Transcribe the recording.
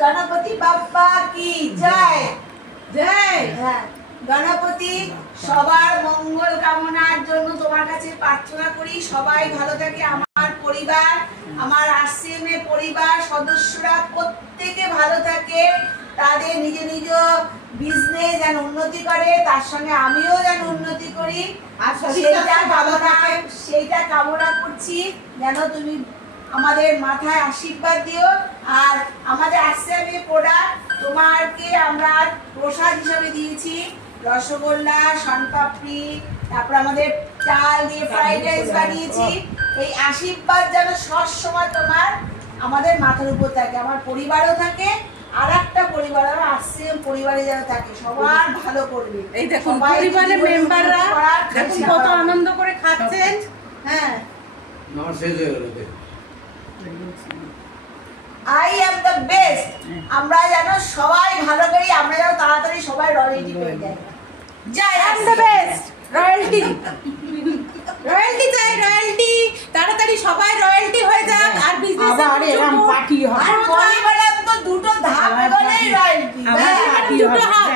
গণপতি বাপ্পা কি জয় জয়। হ্যাঁ, গণপতি সবার মঙ্গল কামনার জন্য তোমার কাছে প্রার্থনা করি, সবাই ভালো থাকে। আমার পরিবার, আমার আরসিএম এর পরিবার সদস্যরা প্রত্যেকে ভালো থাকে, তাদের নিজ নিজ বিজনেস যেন উন্নতি করে, তার সঙ্গে আমিও যেন উন্নতি করি। আর সেইটা কামনা করছি যেন তুমি আমাদের মাথায় আশীর্বাদ দিও। আর আমাদের আরসিএম এর প্রোডাক্ট তোমাকে আমরা প্রসাদ হিসাবে দিয়েছি রসগোল্লা, শনপাপড়ি, তারপর আমাদের চাল দিয়ে ফ্রাইড রাইস বানিয়েছি। এই আশীর্বাদ যেন সব সময় তোমার আমাদের মাথার উপর থাকে, আমার পরিবারও থাকে, আর একটা পরিবার আরসিএম পরিবারে যেন থাকে, সবার ভালো করবে। এই দেখুন পরিবারের মেম্বাররা কত আনন্দ করে খাচ্ছেন। হ্যাঁ, আমার শেষ হয়ে গেল। I am the best. আমরা যেন সবাই ভালো করি, আমরা যেন তাড়াতাড়ি সবাই রয়্যালটি পেয়ে যাই। Joy I am the best. Royalty royalty চাই, রয়্যালটি তাড়াতাড়ি সবাই রয়্যালটি হয়ে যাক। আর বিজনেস আবার এরকম পার্টি হয়। আর পরিবারের তো দুটো ধাপ গলেই রয়্যালটি। দুটো হাত